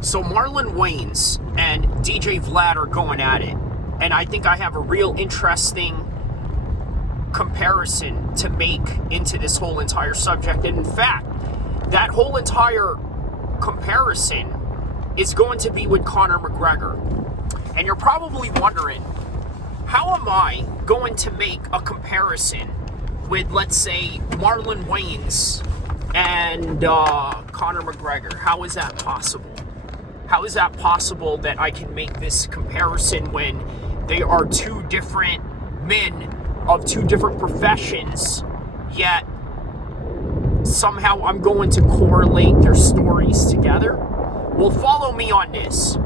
So Marlon Wayans and DJVlad are going at it. And I think I have a real interesting comparison to make into this whole entire subject. And in fact, that whole entire comparison is going to be with Conor McGregor. And you're probably wondering, how am I going to make a comparison with, let's say, Marlon Wayans and Conor McGregor? How is that possible? How is that possible that I can make this comparison when they are two different men of two different professions, yet somehow I'm going to correlate their stories together? Well, follow me on this.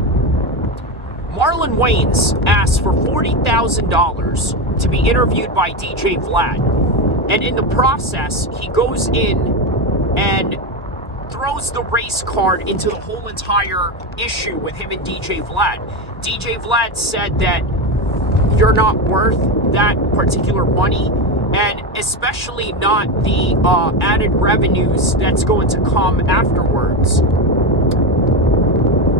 Marlon Wayans asked for $40,000 to be interviewed by DJVlad. And in the process, he goes in and throws the race card into the whole entire issue with him and DJVlad. DJVlad said that you're not worth that particular money, and especially not the added revenues that's going to come afterwards.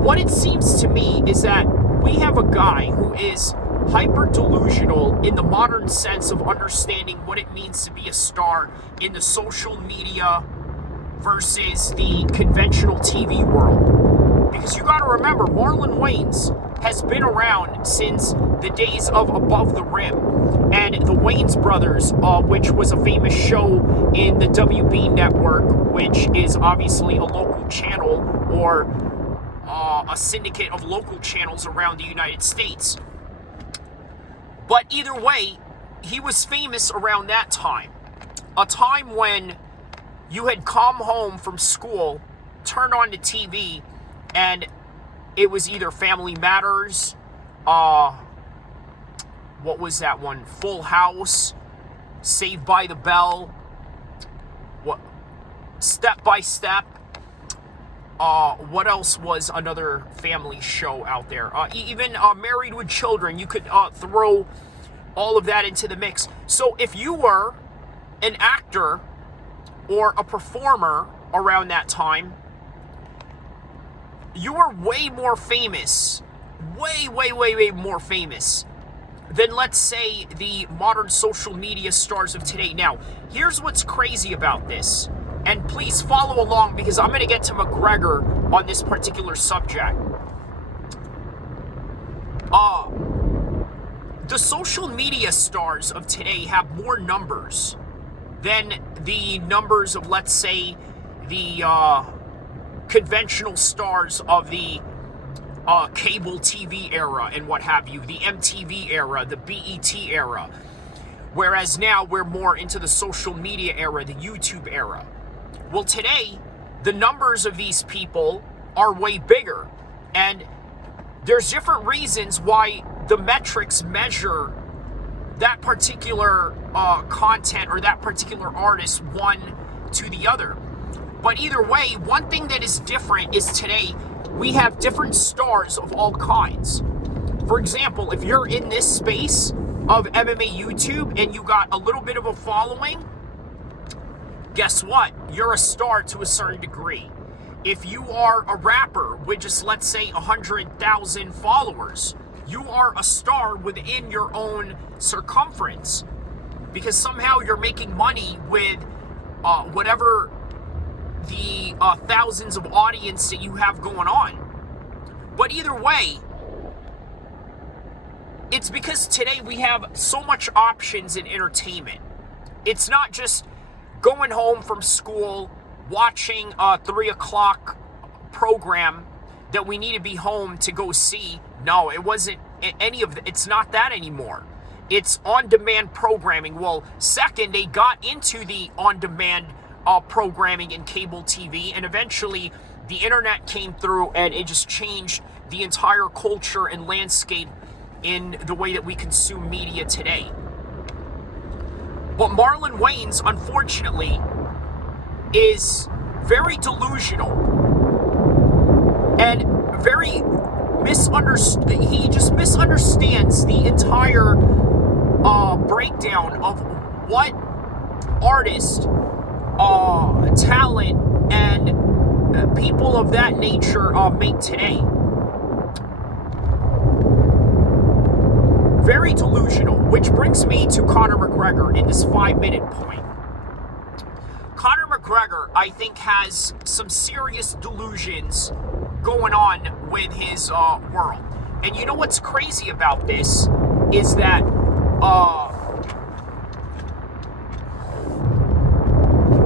What it seems to me is that we have a guy who is hyper delusional in the modern sense of understanding what it means to be a star in the social media versus the conventional TV world. Because you gotta remember, Marlon Wayans has been around since the days of Above the Rim and the Wayans Brothers, which was a famous show in the WB network, which is obviously a local channel or a syndicate of local channels around the United States. But either way, he was famous around that time. A time when you had come home from school, turned on the TV, and it was either Family Matters, what was that one? Full House, Saved by the Bell, Step by Step. What else was another family show out there? Even Married with Children. You could throw all of that into the mix. So if you were an actor or a performer around that time, you were way more famous, way more famous than, let's say, the modern social media stars of today. Now, here's what's crazy about this, and please follow along because I'm going to get to McGregor on this particular subject. The social media stars of today have more numbers than the numbers of, let's say, the conventional stars of the cable TV era and what have you, the MTV era, the BET era. Whereas now we're more into the social media era, the YouTube era. Well, today, the numbers of these people are way bigger. And there's different reasons why the metrics measure that particular content or that particular artist one to the other. But either way, one thing that is different is today we have different stars of all kinds. For example, if you're in this space of MMA YouTube and you got a little bit of a following, guess what? You're a star to a certain degree. If you are a rapper with just, let's say, 100,000 followers, you are a star within your own circumference because somehow you're making money with whatever the thousands of audience that you have going on. But either way, it's because today we have so much options in entertainment. It's not just going home from school, watching a 3 o'clock program that we need to be home to go see. No, it wasn't any of that. It's not that anymore. It's on-demand programming. Well, second, they got into the on-demand programming in cable TV, and eventually the internet came through and it just changed the entire culture and landscape in the way that we consume media today. But Marlon Wayans, unfortunately, is very delusional and very he just misunderstands the entire breakdown of what artist, talent, and people of that nature make today. Very delusional, which brings me to Conor McGregor in this 5-minute point. Conor McGregor, I think, has some serious delusions going on with his world. And you know what's crazy about this is that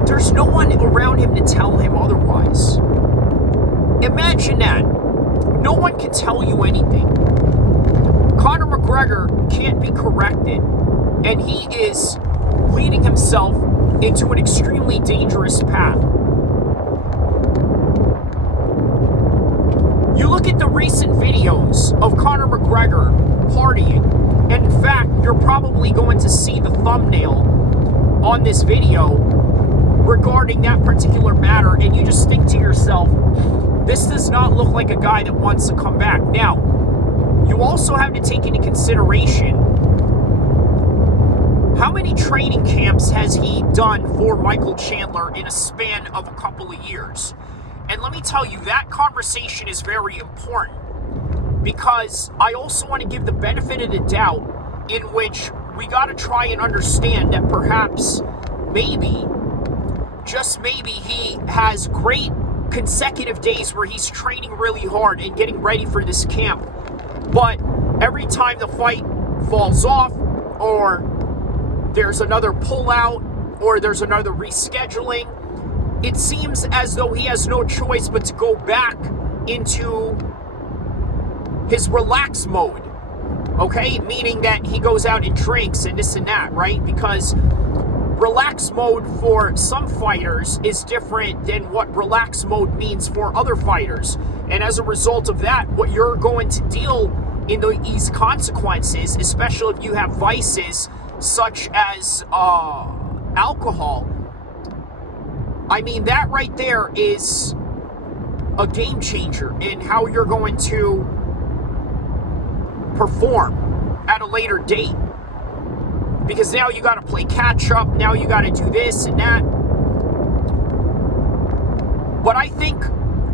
there's no one around him to tell him otherwise. Imagine that. No one can tell you anything. Conor McGregor can't be corrected, and he is leading himself into an extremely dangerous path. You look at the recent videos of Conor McGregor partying, and in fact, you're probably going to see the thumbnail on this video regarding that particular matter, and you just think to yourself, this does not look like a guy that wants to come back. Now, you also have to take into consideration how many training camps has he done for Michael Chandler in a span of a couple of years. And let me tell you, that conversation is very important, because I also want to give the benefit of the doubt in which we got to try and understand that perhaps, maybe, just maybe, he has great consecutive days where he's training really hard and getting ready for this camp. But every time the fight falls off, or there's another pullout, or there's another rescheduling, it seems as though he has no choice but to go back into his relax mode, okay? Meaning that he goes out and drinks and this and that, right? Because relax mode for some fighters is different than what relax mode means for other fighters. And as a result of that, what you're going to deal in these consequences, especially if you have vices such as alcohol, I mean, that right there is a game changer in how you're going to perform at a later date. Because now you got to play catch up, now you got to do this and that. But I think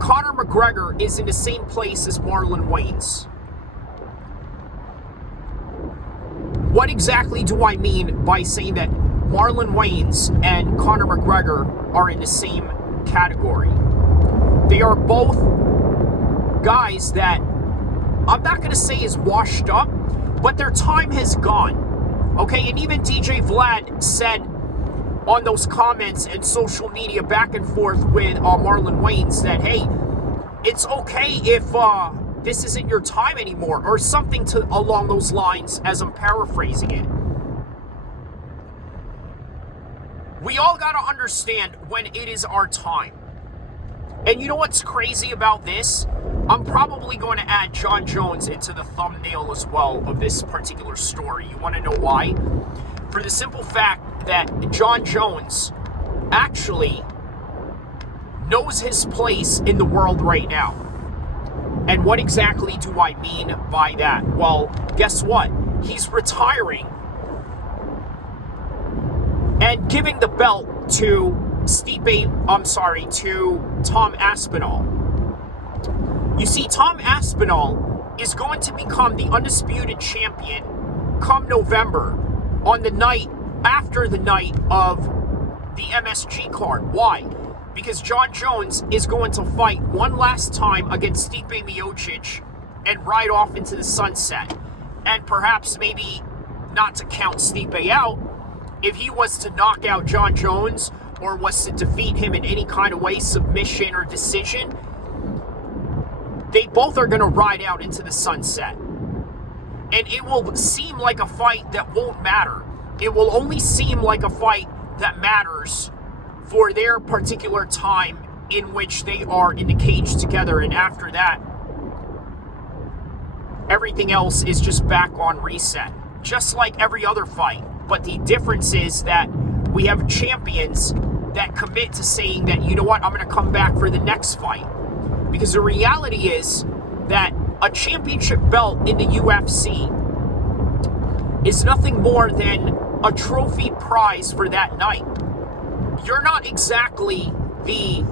Conor McGregor is in the same place as Marlon Wayans. What exactly do I mean by saying that Marlon Wayans and Conor McGregor are in the same category? They are both guys that I'm not going to say is washed up, but their time has gone. Okay, and even DJVlad said on those comments and social media back and forth with Marlon Wayans that, hey, it's okay if this isn't your time anymore, or something along those lines, as I'm paraphrasing it. We all got to understand when it is our time. And you know what's crazy about this? I'm probably going to add Jon Jones into the thumbnail as well of this particular story. You want to know why? For the simple fact that Jon Jones actually knows his place in the world right now. And what exactly do I mean by that? Well, guess what? He's retiring and giving the belt to Tom Aspinall. You see, Tom Aspinall is going to become the undisputed champion come November, on the night after the night of the MSG card. Why? Because Jon Jones is going to fight one last time against Stipe Miocic and ride off into the sunset. And perhaps maybe not to count Stipe out, if he was to knock out Jon Jones or was to defeat him in any kind of way, submission or decision, they both are going to ride out into the sunset. And it will seem like a fight that won't matter. It will only seem like a fight that matters for their particular time in which they are in the cage together. And after that, everything else is just back on reset. Just like every other fight. But the difference is that we have champions that commit to saying that, you know what, I'm going to come back for the next fight. Because the reality is that a championship belt in the UFC is nothing more than a trophy prize for that night. You're not exactly the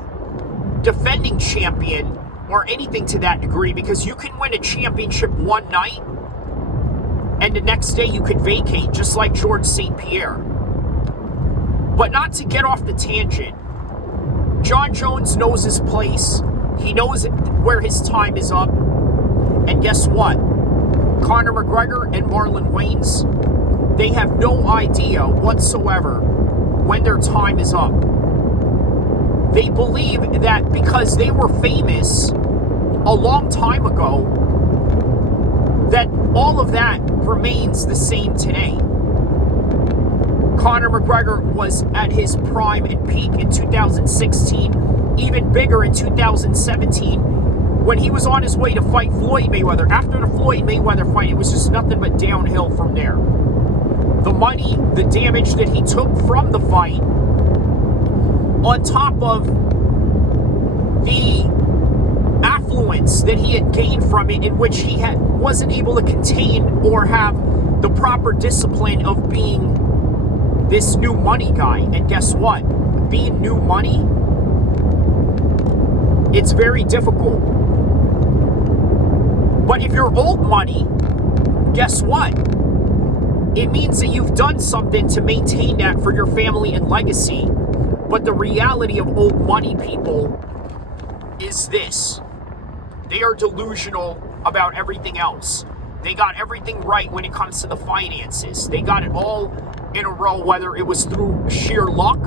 defending champion or anything to that degree, because you can win a championship one night and the next day you could vacate, just like Georges St. Pierre. But not to get off the tangent, Jon Jones knows his place. He knows where his time is up. And guess what? Conor McGregor and Marlon Wayans, they have no idea whatsoever when their time is up. They believe that because they were famous a long time ago, that all of that remains the same today. Conor McGregor was at his prime and peak in 2016, even bigger in 2017, when he was on his way to fight Floyd Mayweather. After the Floyd Mayweather fight, it was just nothing but downhill from there. The money, the damage that he took from the fight, on top of the affluence that he had gained from it, in which he wasn't able to contain or have the proper discipline of being this new money guy. And guess what? Being new money, it's very difficult. But if you're old money, guess what? It means that you've done something to maintain that for your family and legacy. But the reality of old money people is this. They are delusional about everything else. They got everything right when it comes to the finances. They got it all in a row, whether it was through sheer luck,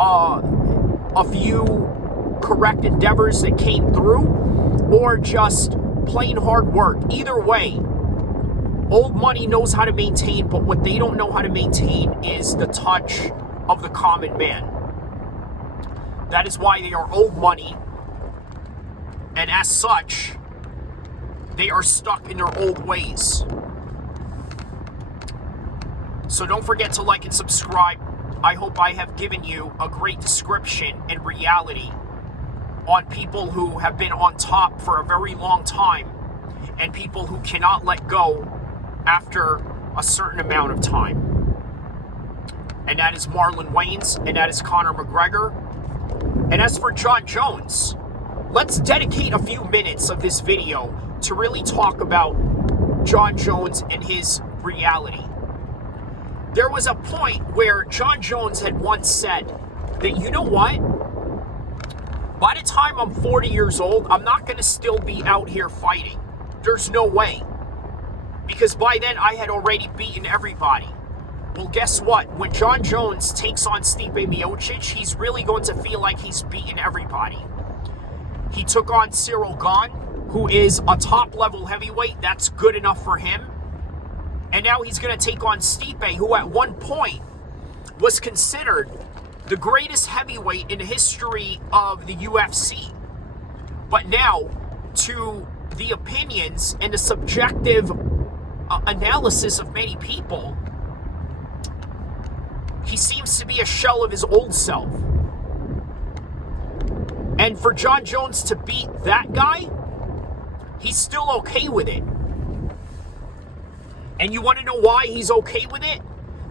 a few correct endeavors that came through, or just plain hard work. Either way, old money knows how to maintain, but what they don't know how to maintain is the touch of the common man. That is why they are old money, and as such, they are stuck in their old ways. So don't forget to like and subscribe. I hope I have given you a great description and reality on people who have been on top for a very long time and people who cannot let go after a certain amount of time. And that is Marlon Wayans, and that is Conor McGregor. And as for Jon Jones, let's dedicate a few minutes of this video to really talk about Jon Jones and his reality. There was a point where Jon Jones had once said that, you know what? By the time I'm 40 years old, I'm not going to still be out here fighting. There's no way. Because by then, I had already beaten everybody. Well, guess what? When Jon Jones takes on Stipe Miocic, he's really going to feel like he's beaten everybody. He took on Cyril Gane, who is a top-level heavyweight. That's good enough for him. And now he's going to take on Stipe, who at one point was considered the greatest heavyweight in the history of the UFC. But now, to the opinions and the subjective analysis of many people, he seems to be a shell of his old self. And for Jon Jones to beat that guy, he's still okay with it. And you want to know why he's okay with it?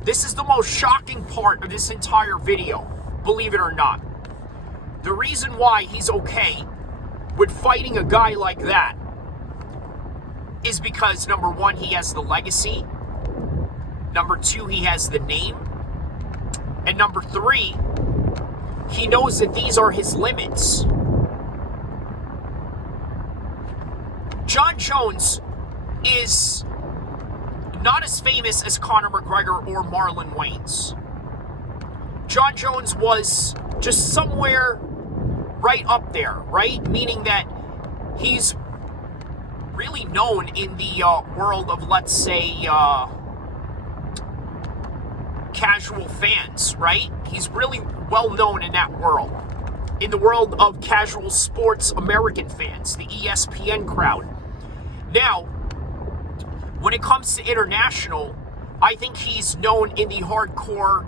This is the most shocking part of this entire video, believe it or not. The reason why he's okay with fighting a guy like that is because, number one, he has the legacy. Number two, he has the name. And number three, he knows that these are his limits. Jon Jones is not as famous as Conor McGregor or Marlon Wayans. Jon Jones was just somewhere right up there, right? Meaning that he's really known in the world of, let's say, casual fans, right? He's really well known in that world. In the world of casual sports American fans, the ESPN crowd. Now, when it comes to international, I think he's known in the hardcore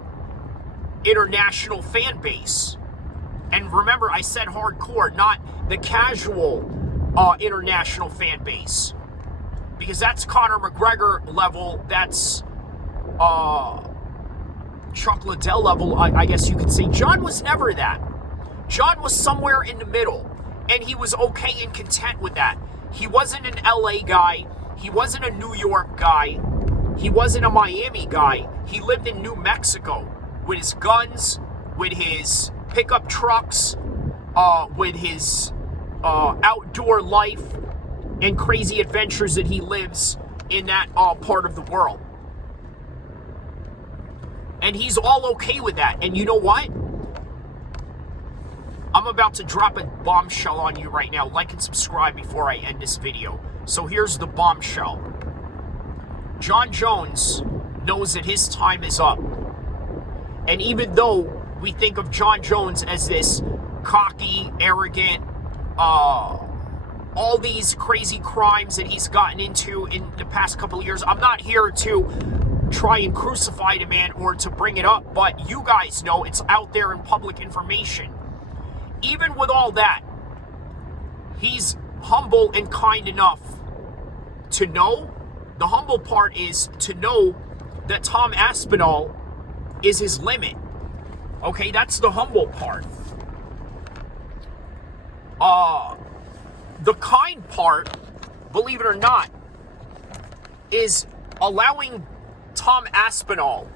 international fan base. And remember, I said hardcore, not the casual international fan base. Because that's Conor McGregor level, that's Chuck Liddell level, I guess you could say. Jon was never that. Jon was somewhere in the middle. And he was okay and content with that. He wasn't an LA guy. He wasn't a New York guy. He wasn't a Miami guy. He lived in New Mexico with his guns, with his pickup trucks, with his outdoor life and crazy adventures that he lives in that part of the world. And he's all okay with that. And you know what? I'm about to drop a bombshell on you right now. Like and subscribe before I end this video. So here's the bombshell. Jon Jones knows that his time is up. And even though we think of Jon Jones as this cocky, arrogant, all these crazy crimes that he's gotten into in the past couple of years, I'm not here to try and crucify the man or to bring it up, but you guys know it's out there in public information. Even with all that, he's humble and kind enough to know, the humble part is to know that Tom Aspinall is his limit. Okay, that's the humble part. The kind part, believe it or not, is allowing Tom Aspinall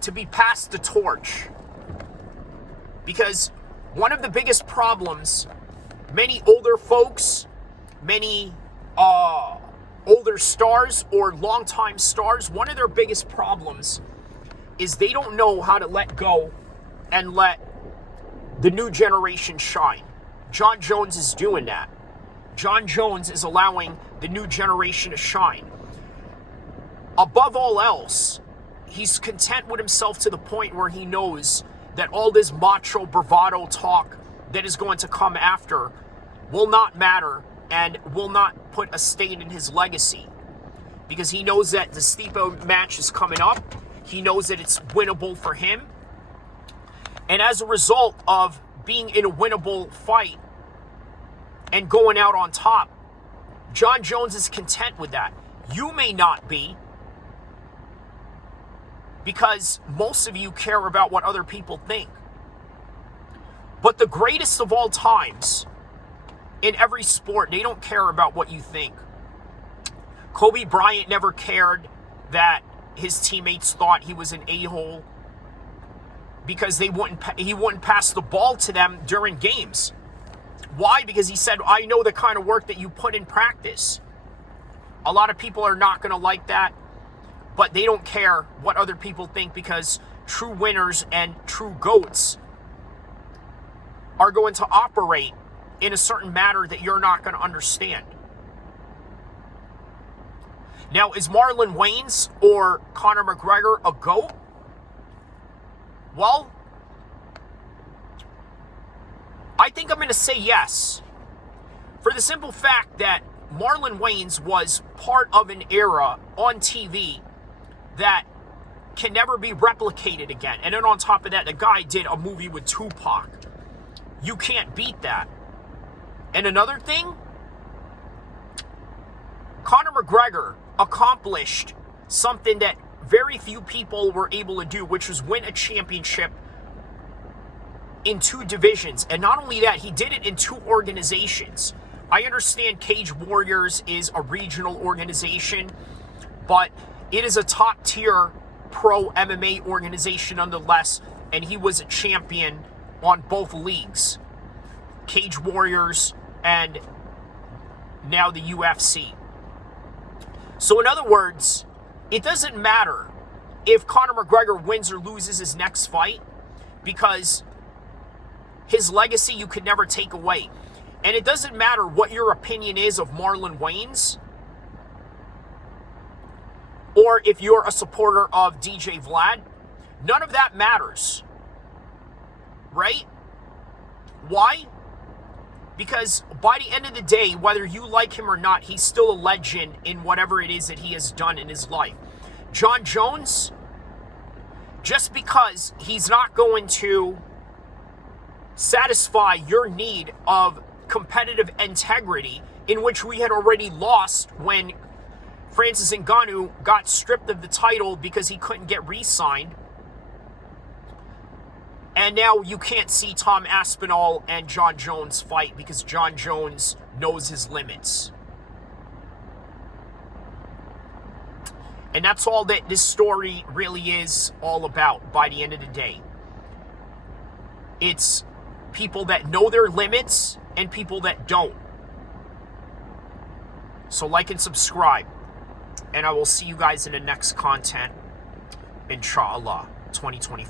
to be passed the torch. Because one of the biggest problems, many older folks, many older stars or longtime stars, one of their biggest problems is they don't know how to let go and let the new generation shine. Jon Jones is doing that. Jon Jones is allowing the new generation to shine. Above all else, he's content with himself to the point where he knows that all this macho bravado talk that is going to come after will not matter and will not put a stain in his legacy. Because he knows that the Stipe match is coming up. He knows that it's winnable for him. And as a result of being in a winnable fight and going out on top, Jon Jones is content with that. You may not be, because most of you care about what other people think. But the greatest of all times, in every sport, they don't care about what you think. Kobe Bryant never cared that his teammates thought he was an a-hole because he wouldn't pass the ball to them during games. Why? Because he said, I know the kind of work that you put in practice. A lot of people are not going to like that, but they don't care what other people think, because true winners and true GOATs are going to operate in a certain manner that you're not going to understand. Now, is Marlon Wayans or Conor McGregor a GOAT? Well, I think I'm going to say yes. For the simple fact that Marlon Wayans was part of an era on TV that can never be replicated again. And then on top of that, the guy did a movie with Tupac. You can't beat that. And another thing, Conor McGregor accomplished something that very few people were able to do, which was win a championship in 2 divisions. And not only that, he did it in 2 organizations. I understand Cage Warriors is a regional organization, but it is a top-tier pro MMA organization nonetheless, and he was a champion on both leagues, Cage Warriors and now the UFC. So in other words, it doesn't matter if Conor McGregor wins or loses his next fight, because his legacy you could never take away. And it doesn't matter what your opinion is of Marlon Wayans, or if you're a supporter of DJVlad. None of that matters, right? Why? Because by the end of the day, whether you like him or not, he's still a legend in whatever it is that he has done in his life. Jon Jones, just because he's not going to satisfy your need of competitive integrity, in which we had already lost when Francis Ngannou got stripped of the title because he couldn't get re-signed. And now you can't see Tom Aspinall and John Jones fight because John Jones knows his limits. And that's all that this story really is all about by the end of the day. It's people that know their limits and people that don't. So like and subscribe. And I will see you guys in the next content. Inshallah, 2024.